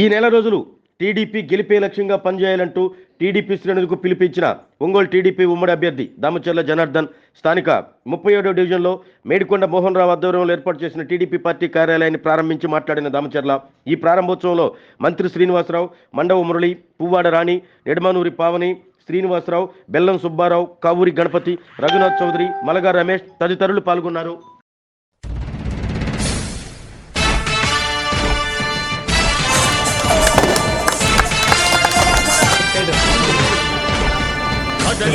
ఈ నెల రోజులు టీడీపీ గెలిపే లక్ష్యంగా పనిచేయాలంటూ టీడీపీ శ్రేణులకు పిలిపించిన ఒంగోలు టీడీపీ ఉమ్మడి అభ్యర్థి దామచర్ల జనార్దన్ స్థానిక ముప్పై ఏడో డివిజన్లో మేడికొండ మోహన్ రావు ఆధ్వర్యంలో ఏర్పాటు చేసిన టీడీపీ పార్టీ కార్యాలయాన్ని ప్రారంభించి మాట్లాడిన దామచర్ల ఈ ప్రారంభోత్సవంలో మంత్రి శ్రీనివాసరావు మండవ మురళి పువ్వాడ రాణి నిడమనూరి పావని శ్రీనివాసరావు బెల్లం సుబ్బారావు కావూరి గణపతి రఘునాథ్ చౌదరి మలగా రమేష్ తదితరులు పాల్గొన్నారు.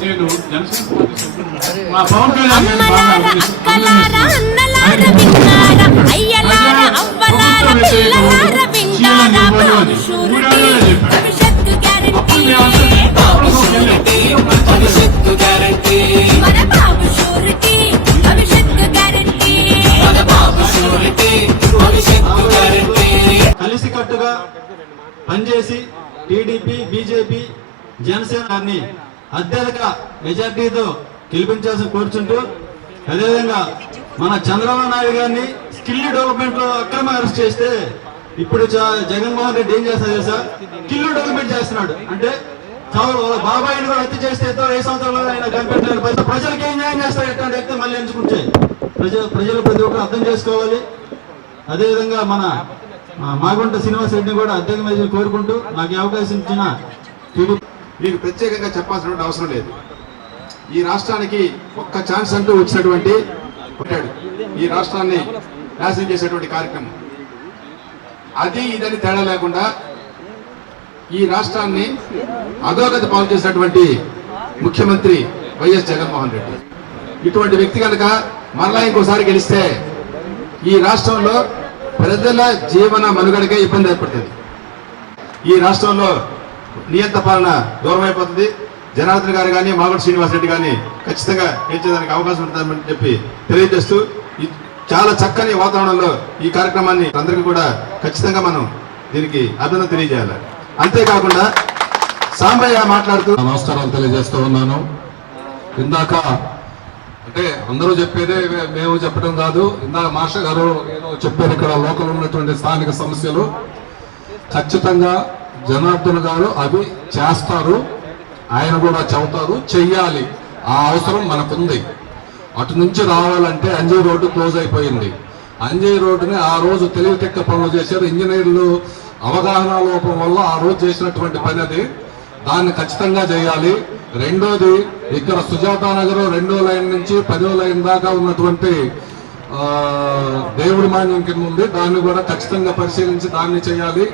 నేను జనసేన పార్టీ సభ్యుడిని. మా పవన్ కళ్యాణ్ వింటారా కలిసికట్టుగా పనిచేసి టీడీపీ బీజేపీ జనసేన అత్యధిక మెజార్టీతో గెలిపించాల్సి కోరుచుంటూ అదేవిధంగా మన చంద్రబాబు నాయుడు గారిని స్కిల్ డెవలప్మెంట్లో అక్రమ అరెస్ట్ చేస్తే ఇప్పుడు జగన్మోహన్ రెడ్డి ఏం చేస్తాడు తెలుసా? కిల్లు డెవలప్మెంట్ చేస్తున్నాడు. అంటే చాలు బాబాయిని కూడా హత్య చేస్తే ఎంతో ఏ సంవత్సరంలో ఆయన కనిపెట్టారు ప్రజలకు ఏం న్యాయం చేస్తారు ఎట్లాంటి వ్యక్తి మళ్ళీ ఎంచుకుంటే ప్రజలు ప్రజలు ప్రతి ఒక్కరు అర్థం చేసుకోవాలి. అదేవిధంగా మన మాగుంట శ్రీనివాస్ రెడ్డిని కూడా అధ్యక్ష మీద కోరుకుంటూ నాకు అవకాశం ఇచ్చిన మీకు ప్రత్యేకంగా చెప్పాల్సిన అవసరం లేదు. ఈ రాష్ట్రానికి ఒక్క ఛాన్స్ అంటూ వచ్చినటువంటి ఈ రాష్ట్రాన్ని నాశనం చేసేటువంటి కార్యక్రమం. అది ఇదని తేడా లేకుండా ఈ రాష్ట్రాన్ని అధోగతి పాలు చేసినటువంటి ముఖ్యమంత్రి వైఎస్ జగన్మోహన్ రెడ్డి. ఇటువంటి వ్యక్తి కనుక మరలా ఇంకోసారి గెలిస్తే ఈ రాష్ట్రంలో ప్రజల జీవన మనుగడకే ఇబ్బంది ఏర్పడుతుంది. ఈ రాష్ట్రంలో నియంత పాలన దూరం అయిపోతుంది. జనార్దన్ గారు కానీ మాగుడు శ్రీనివాస్ రెడ్డి కానీ ఖచ్చితంగా గెలిచేదానికి అవకాశం ఉంటుందని చెప్పి తెలియజేస్తూ చాలా చక్కని వాతావరణంలో ఈ కార్యక్రమాన్ని అందరికీ కూడా ఖచ్చితంగా మనం దీనికి అభినందన తెలియజేయాలి. అంతేకాకుండా సాంబయ్య మాట్లాడుతూ నమస్కారాలు తెలియజేస్తూ ఉన్నాను. ఇందాక అంటే అందరూ చెప్పేదే మేము చెప్పడం కాదు. ఇందాక మాస్టర్ గారు నేను చెప్పారు ఇక్కడ లోకల్ ఉన్నటువంటి స్థానిక సమస్యలు. ఖచ్చితంగా జనార్దన్ గారు అవి చేస్తారు. ఆయన కూడా చెబుతారు. చెయ్యాలి. ఆ అవసరం మనకుంది. అటు నుంచి రావాలంటే అంజయ్ రోడ్డు క్లోజ్ అయిపోయింది. అంజయ్ రోడ్డుని ఆ రోజు తెలివితెక్క పనులు చేశారు. ఇంజనీర్లు అవగాహన లోపం వల్ల ఆ రోజు చేసినటువంటి పని అది. దాన్ని ఖచ్చితంగా చేయాలి. రెండోది ఇక్కడ సుజాత నగర్ రెండో లైన్ నుంచి పదో లైన్ దాకా ఉన్నటువంటి దేవుడి మాన్యం కింద ఉంది. దాన్ని కూడా ఖచ్చితంగా పరిశీలించి దాన్ని చేయాలి.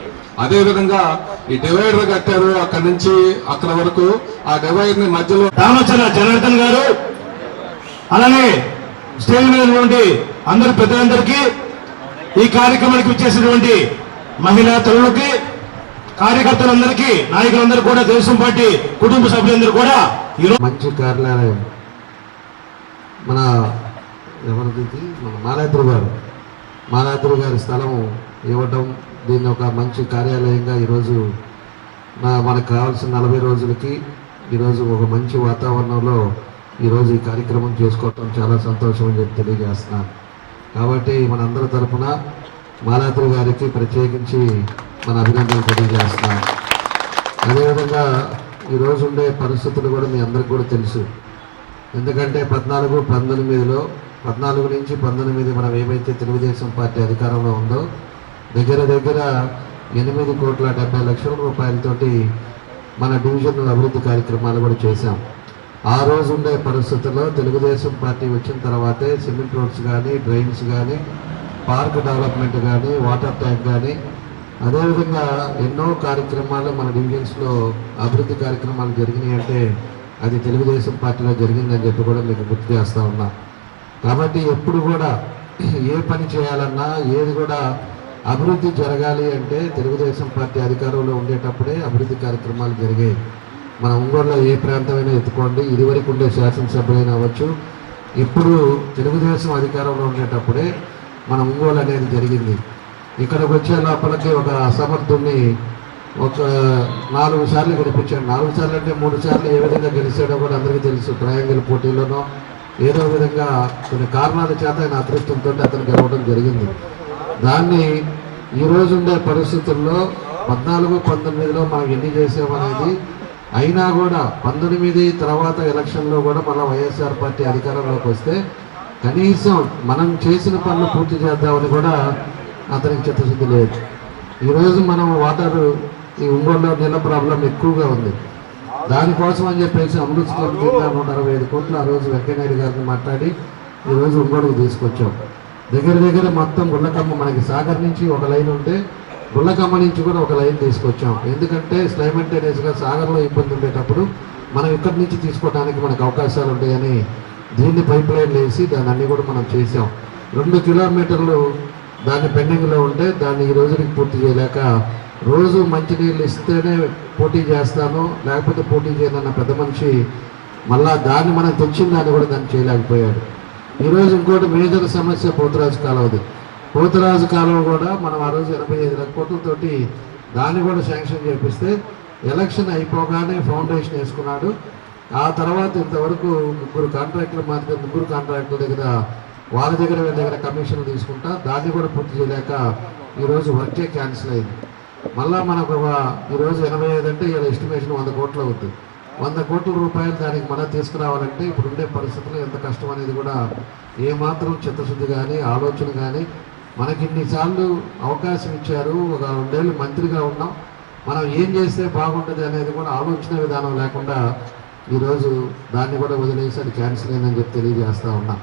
అదేవిధంగా ఈ డివైడర్ కట్టారు అక్కడి నుంచి అక్కడ వరకు. ఆ డివైడర్ని మధ్యలో రామచంద్ర జనార్దన్ గారు అలానే స్టేజ్ మీద ఉన్నటువంటి అందరి పెద్దలందరికీ ఈ కార్యక్రమానికి వచ్చేసినటువంటి మహిళా తల్లులకి కార్యకర్తలందరికీ నాయకులందరూ కూడా దేశం పార్టీ కుటుంబ సభ్యులందరూ కూడా ఈరోజు మంచి కార్యాలయం. మన ఎవరిది? మన మాలాద్రి గారు మాలాద్రి గారి స్థలం ఇవ్వటం దీన్ని ఒక మంచి కార్యాలయంగా ఈరోజు మనకు కావాల్సిన నలభై రోజులకి ఈరోజు ఒక మంచి వాతావరణంలో ఈరోజు ఈ కార్యక్రమం చేసుకోవటం చాలా సంతోషం అని చెప్పి తెలియజేస్తున్నాను కాబట్టి మనందరి తరఫున మాలాత్రి గారికి ప్రత్యేకించి మన అభినందనలు తెలియజేస్తున్నాం. అదేవిధంగా ఈరోజు ఉండే పరిస్థితులు కూడా మీ అందరికి కూడా తెలుసు. ఎందుకంటే పద్నాలుగు పంతొమ్మిదిలో పద్నాలుగు నుంచి పంతొమ్మిది మనం ఏమైతే తెలుగుదేశం పార్టీ అధికారంలో ఉందో దగ్గర దగ్గర ఎనిమిది కోట్ల డెబ్బై లక్షల రూపాయలతోటి మన డివిజన్ అభివృద్ధి కార్యక్రమాలు కూడా చేశాం. ఆ రోజు ఉండే పరిస్థితుల్లో తెలుగుదేశం పార్టీ వచ్చిన తర్వాతే సిమెంట్ రోడ్స్ కానీ డ్రైన్స్ కానీ పార్క్ డెవలప్మెంట్ కానీ వాటర్ ట్యాంక్ కానీ అదేవిధంగా ఎన్నో కార్యక్రమాలు మన డివిజన్స్లో అభివృద్ధి కార్యక్రమాలు జరిగినాయి అంటే అది తెలుగుదేశం పార్టీలో జరిగిందని చెప్పి కూడా మీకు గుర్తు చేస్తా ఉన్నా. కాబట్టి ఎప్పుడు కూడా ఏ పని చేయాలన్నా ఏది కూడా అభివృద్ధి జరగాలి అంటే తెలుగుదేశం పార్టీ అధికారంలో ఉండేటప్పుడే అభివృద్ధి కార్యక్రమాలు జరిగాయి. మన ఒంగోలులో ఏ ప్రాంతమైనా ఎత్తుకోండి. ఇదివరకు ఉండే శాసనసభ్యులైనా అవ్వచ్చు. ఇప్పుడు తెలుగుదేశం అధికారంలో ఉండేటప్పుడే మన ఒంగోలు అనేది జరిగింది. ఇక్కడికి వచ్చే లోపలికి ఒక అసమర్థుణ్ణి ఒక నాలుగు సార్లు గెలిపించాడు. నాలుగు సార్లు అంటే మూడు సార్లు ఏ విధంగా గెలిచాడో కూడా అందరికీ తెలుసు. ట్రయాంగిల్ పోటీలోనో ఏదో విధంగా కొన్ని కారణాల చేత ఆయన అదృష్టంతో అతను గెలవడం జరిగింది. దాన్ని ఈరోజుండే ఉండే పరిస్థితుల్లో పద్నాలుగు పంతొమ్మిదిలో మనం ఎన్ని చేసామనేది అయినా కూడా పంతొమ్మిది తర్వాత ఎలక్షన్లో కూడా మన వైఎస్ఆర్ పార్టీ అధికారంలోకి వస్తే కనీసం మనం చేసిన పనులు పూర్తి చేద్దామని కూడా అతనికి చిత్తశుద్ధి లేదు. ఈరోజు మనం వాటర్ ఈ ఒంగోలులో నీళ్ళ ప్రాబ్లం ఎక్కువగా ఉంది. దానికోసం అని చెప్పేసి అమృత్ స్కీమ్ కింద నూట అరవై ఐదు కోట్లు ఆ రోజు వెంకయ్యనాయుడు గారిని మాట్లాడి ఈరోజు ఒంగోలుకు తీసుకొచ్చాం. దగ్గర దగ్గర మొత్తం గుండకమ్మ మనకి సాగర్ నుంచి ఒక లైన్ ఉంటే గుళ్ళకమ్మ నుంచి కూడా ఒక లైన్ తీసుకొచ్చాం. ఎందుకంటే స్లైమెంటేనియస్గా సాగర్లో ఇబ్బంది ఉండేటప్పుడు మనం ఇక్కడి నుంచి తీసుకోవడానికి మనకు అవకాశాలు ఉంటాయని దీన్ని పైప్ లైన్ వేసి దాన్ని అన్నీ కూడా మనం చేసాం రెండు కిలోమీటర్లు దాన్ని పెండింగ్లో ఉంటే దాన్ని ఈ రోజుకి పూర్తి చేయలేక రోజు మంచినీళ్ళు ఇస్తేనే పోటీ చేస్తాను లేకపోతే పోటీ చేయనన్న పెద్ద మనిషి మళ్ళా దాన్ని మనం తెచ్చిన దాన్ని కూడా దాన్ని చేయలేకపోయాడు. ఈరోజు ఇంకోటి మేజర్ సమస్య పోతురాజు కాలవది. పోతురాజు కాలం కూడా మనం ఆ రోజు ఎనభై ఐదు కోట్లతోటి దాన్ని కూడా శాంక్షన్ చేపిస్తే ఎలక్షన్ అయిపోగానే ఫౌండేషన్ వేసుకున్నాడు. ఆ తర్వాత ఇంతవరకు ముగ్గురు కాంట్రాక్టుల మాదిరి ముగ్గురు కాంట్రాక్టుల దగ్గర వాళ్ళ దగ్గర వీళ్ళ దగ్గర కమిషన్ తీసుకుంటా దాన్ని కూడా పూర్తి చేయలేక ఈరోజు వర్కే క్యాన్సిల్ అయింది. మళ్ళా మనకు ఒక ఈరోజు ఎనభై ఐదు అంటే ఇలా ఎస్టిమేషన్ వంద కోట్లు అవుతుంది వంద కోట్ల రూపాయలు దానికి మనం తీసుకురావాలంటే ఇప్పుడు ఉండే పరిస్థితులు ఎంత కష్టం అనేది కూడా ఏమాత్రం చిత్తశుద్ధి కానీ ఆలోచన కానీ మనకి ఇన్నిసార్లు అవకాశం ఇచ్చారు ఒక రెండేళ్ళు మంత్రిగా ఉన్నాం. మనం ఏం చేస్తే బాగుంటుంది అనేది కూడా ఆలోచన విధానం లేకుండా ఈరోజు దాన్ని కూడా వదిలేసి అది క్యాన్సిల్ అయిందని చెప్పి తెలియజేస్తూ ఉన్నాం.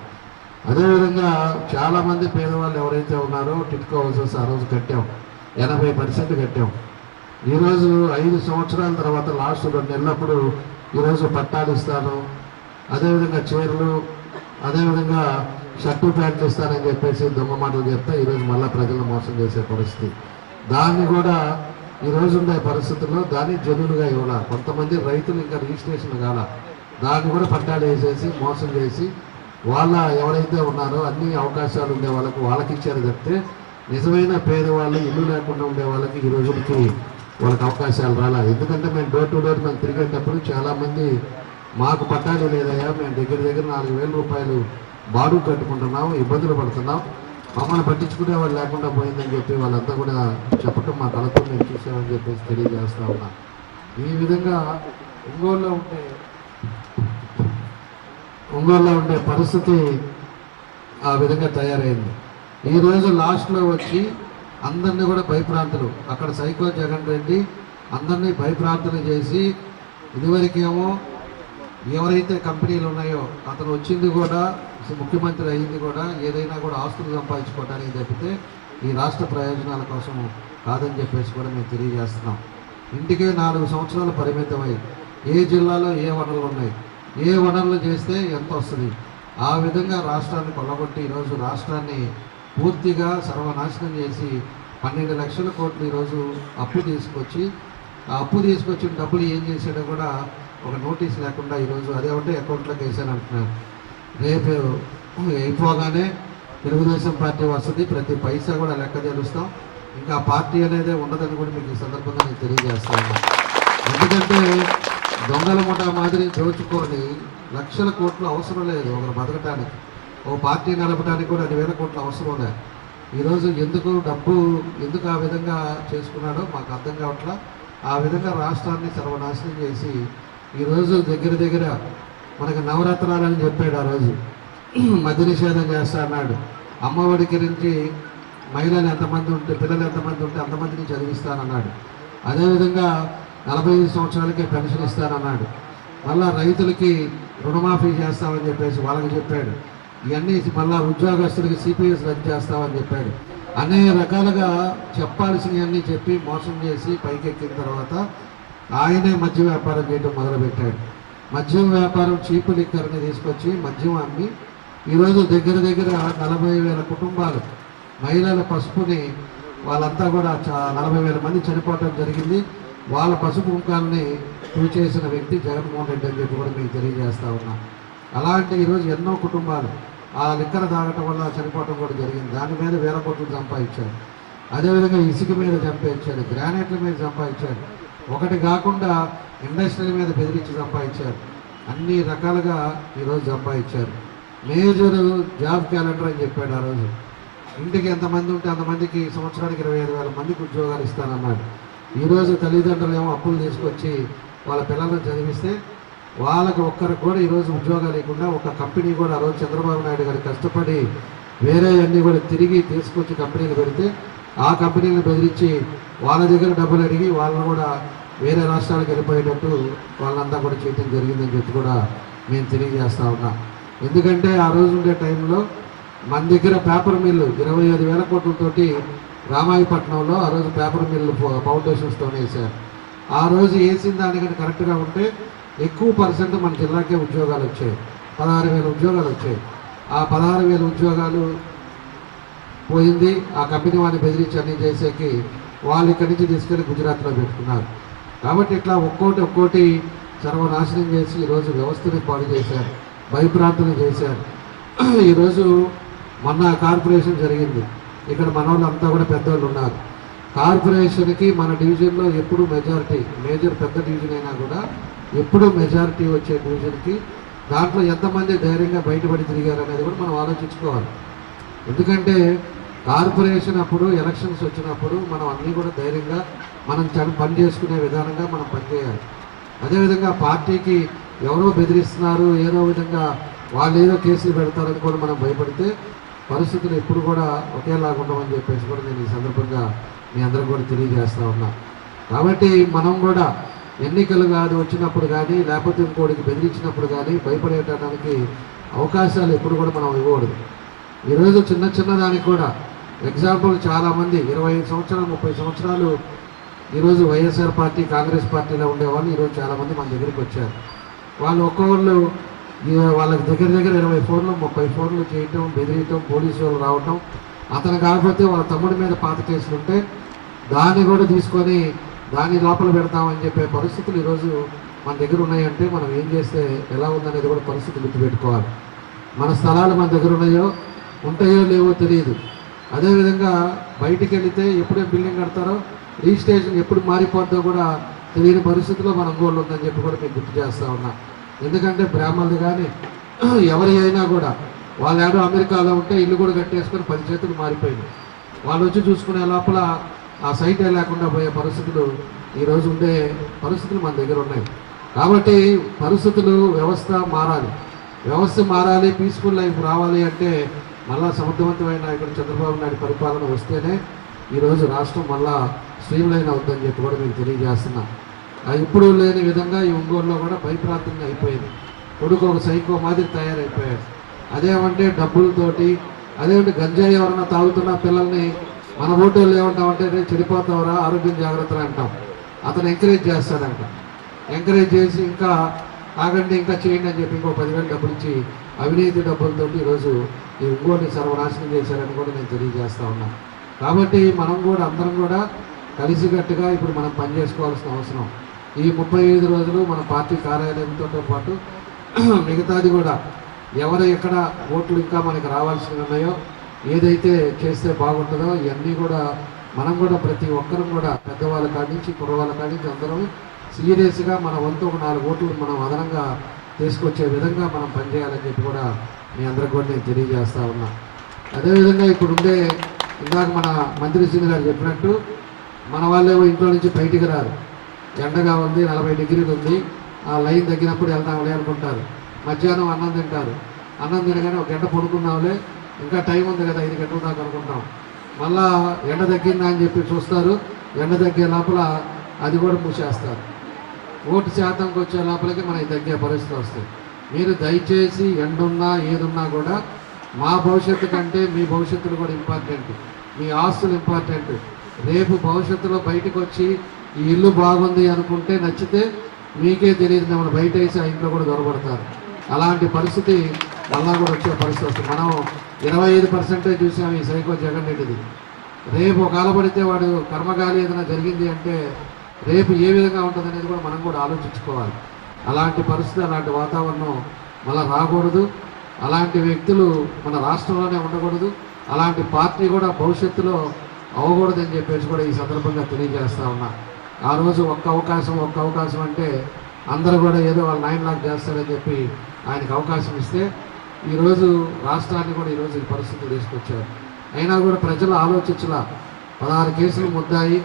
అదేవిధంగా చాలామంది పేదవాళ్ళు ఎవరైతే ఉన్నారో టిట్కో హౌసెస్ ఆ రోజు కట్టాం. ఎనభై పర్సెంట్ కట్టాం. ఈరోజు ఐదు సంవత్సరాల తర్వాత లాస్ట్ రెండు నెలలప్పుడు ఈరోజు పట్టాలు ఇస్తాను. అదేవిధంగా చీరలు అదేవిధంగా షర్టు ప్యాంట్లు ఇస్తానని చెప్పేసి దొంగ మాటలు చెప్తే ఈరోజు మళ్ళీ ప్రజలను మోసం చేసే పరిస్థితి. దాన్ని కూడా ఈ ఉండే పరిస్థితుల్లో దాన్ని జనులుగా ఇవ్వాల? కొంతమంది రైతులు ఇంకా రిజిస్ట్రేషన్ కాల. దాన్ని కూడా పట్టాలు వేసేసి మోసం చేసి వాళ్ళ ఎవరైతే ఉన్నారో అన్ని అవకాశాలు ఉండే వాళ్ళకు వాళ్ళకి ఇచ్చారు తప్పితే నిజమైన పేదవాళ్ళు ఇల్లు లేకుండా ఉండే వాళ్ళకి ఈ రోజులకి వాళ్ళకి అవకాశాలు రాలా? ఎందుకంటే మేము డోర్ టు డోర్ మేము తిరిగేటప్పుడు చాలామంది మాకు పట్టాలు లేదయ్యా మేము దగ్గర దగ్గర నాలుగు వేల రూపాయలు బారు కట్టుకుంటున్నాం ఇబ్బందులు పడుతున్నాం. మమ్మల్ని పట్టించుకునే వాళ్ళు లేకుండా పోయిందని చెప్పి వాళ్ళంతా కూడా చెప్పటం మా కళతో మేము చూసామని చెప్పేసి తెలియజేస్తా ఉన్నా. ఈ విధంగా ఒంగోలులో ఉండే ఒంగోలులో ఉండే పరిస్థితి ఆ విధంగా తయారైంది. ఈ రోజు లాస్ట్లో వచ్చి అందరినీ కూడా భయప్రాంతులు. అక్కడ సైకో జగన్ రెడ్డి అందరినీ భయప్రాంతులు చేసి ఇదివరకేమో ఎవరైతే కంపెనీలు ఉన్నాయో అతను వచ్చింది కూడా ముఖ్యమంత్రి అయింది కూడా ఏదైనా కూడా ఆస్తులు సంపాదించుకోవడానికి తప్పితే ఈ రాష్ట్ర ప్రయోజనాల కోసం కాదని చెప్పేసి కూడా మేము తెలియజేస్తున్నాం. ఇంటికే నాలుగు సంవత్సరాలు పరిమితమై ఏ జిల్లాలో ఏ వనరులు ఉన్నాయి ఏ వనరులు చేస్తే ఎంత వస్తుంది? ఆ విధంగా రాష్ట్రాన్ని కొల్లగొట్టి ఈరోజు రాష్ట్రాన్ని పూర్తిగా సర్వనాశనం చేసి పన్నెండు లక్షల కోట్లు ఈరోజు అప్పు తీసుకొచ్చి ఆ అప్పు తీసుకొచ్చిన డబ్బులు ఏం చేసాడో కూడా ఒక నోటీస్ లేకుండా ఈరోజు అదే ఉంటే అకౌంట్లోకి వేసాను అంటున్నారు. రేపు అయిపోగానే తెలుగుదేశం పార్టీ వస్తుంది ప్రతి పైసా కూడా లెక్క తెలుస్తాం. ఇంకా పార్టీ అనేది ఉండదని కూడా మీకు ఈ సందర్భంగా నేను తెలియజేస్తాను. ఎందుకంటే దొంగల ముఠ మాదిరి దోచుకొని లక్షల కోట్లు అవసరం లేదు ఒకరు బతకటానికి. ఓ పార్టీ నడపడానికి కూడా రెండు వేల కోట్లు అవసరం లేదు ఈరోజు ఎందుకు డబ్బు ఎందుకు ఆ విధంగా చేసుకున్నాడో మాకు అర్థం కావట్లా. ఆ విధంగా రాష్ట్రాన్ని సర్వనాశనం చేసి ఈరోజు దగ్గర దగ్గర మనకు నవరత్నాలని చెప్పాడు ఆ రోజు. మద్య నిషేధం చేస్తా అన్నాడు. అమ్మఒడికి నుంచి మహిళలు ఎంతమంది ఉంటే పిల్లలు ఎంతమంది ఉంటే అంతమందిని చదివిస్తానన్నాడు. అదేవిధంగా నలభై ఐదు సంవత్సరాలకే పెన్షన్ ఇస్తానన్నాడు. మళ్ళా రైతులకి రుణమాఫీ చేస్తామని చెప్పేసి వాళ్ళకి చెప్పాడు. ఇవన్నీ మళ్ళా ఉద్యోగస్తులకి సిపిఎస్ రద్దు చేస్తామని చెప్పాడు. అనేక రకాలుగా చెప్పాల్సినవన్నీ చెప్పి మోసం చేసి పైకెక్కిన తర్వాత ఆయనే మద్య వ్యాపారం చేయడం మొదలుపెట్టాడు. మద్యం వ్యాపారం చీపు లిక్కర్ని తీసుకొచ్చి మద్యం అమ్మి ఈరోజు దగ్గర దగ్గర నలభై వేల కుటుంబాలు మహిళల పసుపుని వాళ్ళంతా కూడా నలభై వేల మంది చనిపోవటం జరిగింది. వాళ్ళ పసుపు కుంకాలని చేసిన వ్యక్తి జగన్మోహన్ రెడ్డి అని చెప్పి కూడా మీకు తెలియజేస్తా ఉన్నాం. అలాంటి ఈరోజు ఎన్నో కుటుంబాలు ఆ లిక్కర తాగటం వల్ల చనిపోవటం కూడా జరిగింది. దాని మీద వేల కోట్లు సంపాదించాడు అదేవిధంగా ఇసుక మీద చంపేయించాడు గ్రానైట్ల మీద సంపాదించాడు ఒకటి కాకుండా ఇండస్ట్రీల మీద బెదిరించి సంపాదించారు. అన్ని రకాలుగా ఈరోజు సంపాదించారు. మేజర్ జాబ్ క్యాలెండర్ అని చెప్పాడు ఆ రోజు. ఇంటికి ఎంతమంది ఉంటే అంతమందికి సంవత్సరానికి ఇరవై ఐదు వేల మందికి ఉద్యోగాలు ఇస్తానన్నాడు. ఈరోజు తల్లిదండ్రులు ఏమో అప్పులు తీసుకొచ్చి వాళ్ళ పిల్లలను చదివిస్తే వాళ్ళకు ఒక్కరికి కూడా ఈరోజు ఉద్యోగాలు లేకుండా ఒక కంపెనీ కూడా ఆ రోజు చంద్రబాబు నాయుడు గారు కష్టపడి వేరే అన్నీ కూడా తిరిగి తీసుకొచ్చి కంపెనీలు పెడితే ఆ కంపెనీలను బెదిరించి వాళ్ళ దగ్గర డబ్బులు అడిగి వాళ్ళని కూడా వేరే రాష్ట్రాలకు వెళ్ళిపోయేటట్టు వాళ్ళంతా కూడా చేయటం జరిగిందని చెప్పి కూడా మేము తెలియజేస్తా ఉన్నాం. ఎందుకంటే ఆ రోజు ఉండే టైంలో మన దగ్గర పేపర్ మిల్లు ఇరవై ఐదు వేల కోట్లతోటి రామాయపట్నంలో ఆ రోజు పేపర్ మిల్లు ఫౌండేషన్స్తో వేశారు. ఆ రోజు వేసిన దానికంటే కరెక్ట్గా ఉంటే ఎక్కువ పర్సెంట్ మన జిల్లాకే ఉద్యోగాలు వచ్చాయి. పదహారు వేల ఉద్యోగాలు వచ్చాయి. ఆ పదహారు వేల ఉద్యోగాలు పోయింది. ఆ కంపెనీ వాళ్ళని బెదిరించి అన్ని చేసేకి వాళ్ళు ఇక్కడి నుంచి తీసుకెళ్ళి గుజరాత్లో పెట్టుకున్నారు. కాబట్టి ఇట్లా ఒక్కోటి ఒక్కోటి సర్వనాశనం చేసి ఈరోజు వ్యవస్థని పాడు చేశారు. భయభ్రాంతులు చేశారు. ఈరోజు మొన్న కార్పొరేషన్ జరిగింది. ఇక్కడ మన వాళ్ళంతా కూడా పెద్దవాళ్ళు ఉన్నారు. కార్పొరేషన్కి మన డివిజన్లో ఎప్పుడు మెజారిటీ మేజర్ పెద్ద డివిజన్ అయినా కూడా ఎప్పుడు మెజారిటీ వచ్చే డివిజన్కి దాంట్లో ఎంతమంది ధైర్యంగా బయటపడి తిరిగారు అనేది కూడా మనం ఆలోచించుకోవాలి. ఎందుకంటే కార్పొరేషన్ అప్పుడు ఎలక్షన్స్ వచ్చినప్పుడు మనం అన్నీ కూడా ధైర్యంగా మనం చ- పని చేసుకునే విధానంగా మనం పనిచేయాలి అదేవిధంగా పార్టీకి ఎవరో బెదిరిస్తున్నారు ఏదో విధంగా వాళ్ళు ఏదో కేసులు పెడతారని కూడా మనం భయపడితే పరిస్థితులు ఎప్పుడు కూడా ఒకేలాగా ఉండవని చెప్పేసి కూడా నేను ఈ సందర్భంగా మీ అందరికి కూడా తెలియజేస్తూ ఉన్నా. కాబట్టి మనం కూడా ఎన్నికలు కాదు వచ్చినప్పుడు కానీ లేకపోతే ఇంకోటికి బెదిరించినప్పుడు కానీ భయపడేటానికి అవకాశాలు ఎప్పుడు కూడా మనం ఇవ్వకూడదు. ఈరోజు చిన్న చిన్న దానికి కూడా ఎగ్జాంపుల్ చాలామంది ఇరవై ఐదు సంవత్సరాలు ముప్పై సంవత్సరాలు ఈరోజు వైఎస్ఆర్ పార్టీ కాంగ్రెస్ పార్టీలో ఉండేవాళ్ళు. ఈరోజు చాలామంది మన దగ్గరికి వచ్చారు. వాళ్ళు ఒక్కొక్కళ్ళు వాళ్ళకి దగ్గర దగ్గర ఇరవై ఫోన్లు ముప్పై ఫోన్లు చేయటం బెదిరియటం పోలీసు వాళ్ళు రావటం. అతను కాకపోతే వాళ్ళ తమ్ముడి మీద పాత కేసులు ఉంటే దాన్ని కూడా తీసుకొని దాన్ని లోపల పెడతామని చెప్పే పరిస్థితులు ఈరోజు మన దగ్గర ఉన్నాయంటే మనం ఏం చేస్తే ఎలా ఉందనేది కూడా పరిస్థితి గుర్తుపెట్టుకోవాలి. మన స్థలాలు మన దగ్గర ఉన్నాయో ఉంటాయో లేవో తెలియదు అదేవిధంగా బయటికి వెళితే ఎప్పుడే బిల్డింగ్ కడతారో రిజిస్ట్రేషన్ ఎప్పుడు మారిపోద్దో కూడా తెలియని పరిస్థితిలో మన గోళ్ళు ఉందని చెప్పి కూడా మీకు గుర్తు చేస్తా ఉన్నా. ఎందుకంటే బ్రాహ్మణులు కానీ ఎవరి అయినా కూడా వాళ్ళు ఏడో అమెరికాలో ఉంటే ఇల్లు కూడా కట్టేసుకొని పది చేతులు మారిపోయింది. వాళ్ళు వచ్చి చూసుకునే లోపల ఆ సైటే లేకుండా పోయే పరిస్థితులు ఈరోజు ఉండే పరిస్థితులు మన దగ్గర ఉన్నాయి. కాబట్టి పరిస్థితులు వ్యవస్థ మారాలి. వ్యవస్థ మారాలి పీస్ఫుల్ లైఫ్ రావాలి అంటే మళ్ళా సమర్థవంతమైన నాయకుడు చంద్రబాబు నాయుడు పరిపాలన వస్తేనే ఈరోజు రాష్ట్రం మళ్ళా స్ట్రీమ్లైన్ అవుతుందని చెప్పి కూడా మీకు తెలియజేస్తున్నాను ఇప్పుడు లేని విధంగా ఈ ఒంగోలులో కూడా భయప్రాంతంగా అయిపోయింది. కొడుకు ఒక సైకో మాదిరి తయారైపోయాడు. అదేమంటే డబ్బులతోటి అదేమంటే గంజాయి ఎవరన్నా తాగుతున్న పిల్లల్ని మన ఓటర్లు ఏమంటామంటే నేను చెడిపోతావరా ఆరోగ్యం జాగ్రత్తలు అంటాం. అతను ఎంకరేజ్ చేస్తాడంట. ఎంకరేజ్ చేసి ఇంకా ఆగండి ఇంకా చేయండి అని చెప్పి ఇంకో పదివేలు డబ్బులు ఇచ్చి అవినీతి డబ్బులతో ఈరోజు ఈ ఒంగోలుని సర్వనాశనం చేశారని కూడా నేను తెలియజేస్తా ఉన్నా. కాబట్టి మనం కూడా అందరం కూడా కలిసికట్టుగా ఇప్పుడు మనం పనిచేసుకోవాల్సిన అవసరం. ఈ ముప్పై ఐదు రోజులు మన పార్టీ కార్యాలయంతో పాటు మిగతాది కూడా ఎవరు ఎక్కడ ఓట్లు ఇంకా మనకి రావాల్సి ఉన్నాయో ఏదైతే చేస్తే బాగుంటుందో ఇవన్నీ కూడా మనం కూడా ప్రతి ఒక్కరం కూడా పెద్దవాళ్ళ కాడి నుంచి కుర్రవాళ్ళ కాడి నుంచి అందరం సీరియస్గా మన వంతు ఒక నాలుగు ఓట్లు మనం అదనంగా తీసుకొచ్చే విధంగా మనం పనిచేయాలని చెప్పి కూడా మీ అందరికి కూడా నేను తెలియజేస్తూ ఉన్నా. అదేవిధంగా ఇప్పుడు ఉండే ఇందాక మన మంత్రి సింగ్ గారు చెప్పినట్టు మన వాళ్ళేమో ఇంట్లో నుంచి బయటికి రారు. ఎండగా ఉంది నలభై డిగ్రీలు ఉంది. ఆ లైన్ తగ్గినప్పుడు వెళ్దాంలే అనుకుంటారు. మధ్యాహ్నం అన్నం తింటారు. అన్నం తినగానే ఒక గంట పడుకున్నాంలే ఇంకా టైం ఉంది కదా ఐదు గంటల దాకా అనుకుంటాం. మళ్ళా ఎండ తగ్గిందా అని చెప్పి చూస్తారు. ఎండ తగ్గే లోపల అది కూడా మూసేస్తారు. ఓటు శాతంకి వచ్చే లోపలికి మనకి తగ్గే పరిస్థితి వస్తాయి. మీరు దయచేసి ఎండున్నా ఏదున్నా కూడా మా భవిష్యత్తు కంటే మీ భవిష్యత్తులు కూడా ఇంపార్టెంట్ మీ ఆస్తులు ఇంపార్టెంట్ రేపు భవిష్యత్తులో బయటకు వచ్చి ఈ ఇల్లు బాగుంది అనుకుంటే నచ్చితే మీకే తెలియదు మిమ్మల్ని బయట వేసి ఆ ఇంట్లో కూడా దొరబడతారు. అలాంటి పరిస్థితి మళ్ళా కూడా వచ్చే పరిస్థితి వస్తుంది. మనం ఇరవై ఐదు పర్సెంటే చూసాం ఈ సైకో జగన్ రెడ్డిది. రేపు ఒకవేళ వాడు కర్మగాలి ఏదైనా జరిగింది అంటే రేపు ఏ విధంగా ఉంటుంది అనేది కూడా మనం కూడా ఆలోచించుకోవాలి. అలాంటి పరిస్థితి అలాంటి వాతావరణం మళ్ళీ రాకూడదు. అలాంటి వ్యక్తులు మన రాష్ట్రంలోనే ఉండకూడదు. అలాంటి పార్టీ కూడా భవిష్యత్తులో అవ్వకూడదని చెప్పేసి కూడా ఈ సందర్భంగా తెలియజేస్తా ఉన్నా. ఆ రోజు ఒక్క అవకాశం ఒక్క అవకాశం అంటే అందరూ కూడా ఏదో వాళ్ళ నైన్ లాక్ చేస్తారని చెప్పి ఆయనకు అవకాశం ఇస్తే ఈరోజు రాష్ట్రాన్ని కూడా ఈరోజు ఈ పరిస్థితులు తీసుకొచ్చారు. అయినా కూడా ప్రజలు ఆలోచించలా పదహారు కేసులు ముద్దాయి.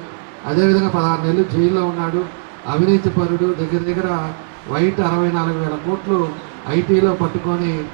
అదేవిధంగా పదహారు నెలలు జైల్లో ఉన్నాడు. అవినీతి పరుడు. దగ్గర దగ్గర వైట్ అరవై నాలుగు వేల కోట్లు ఐటీలో పట్టుకొని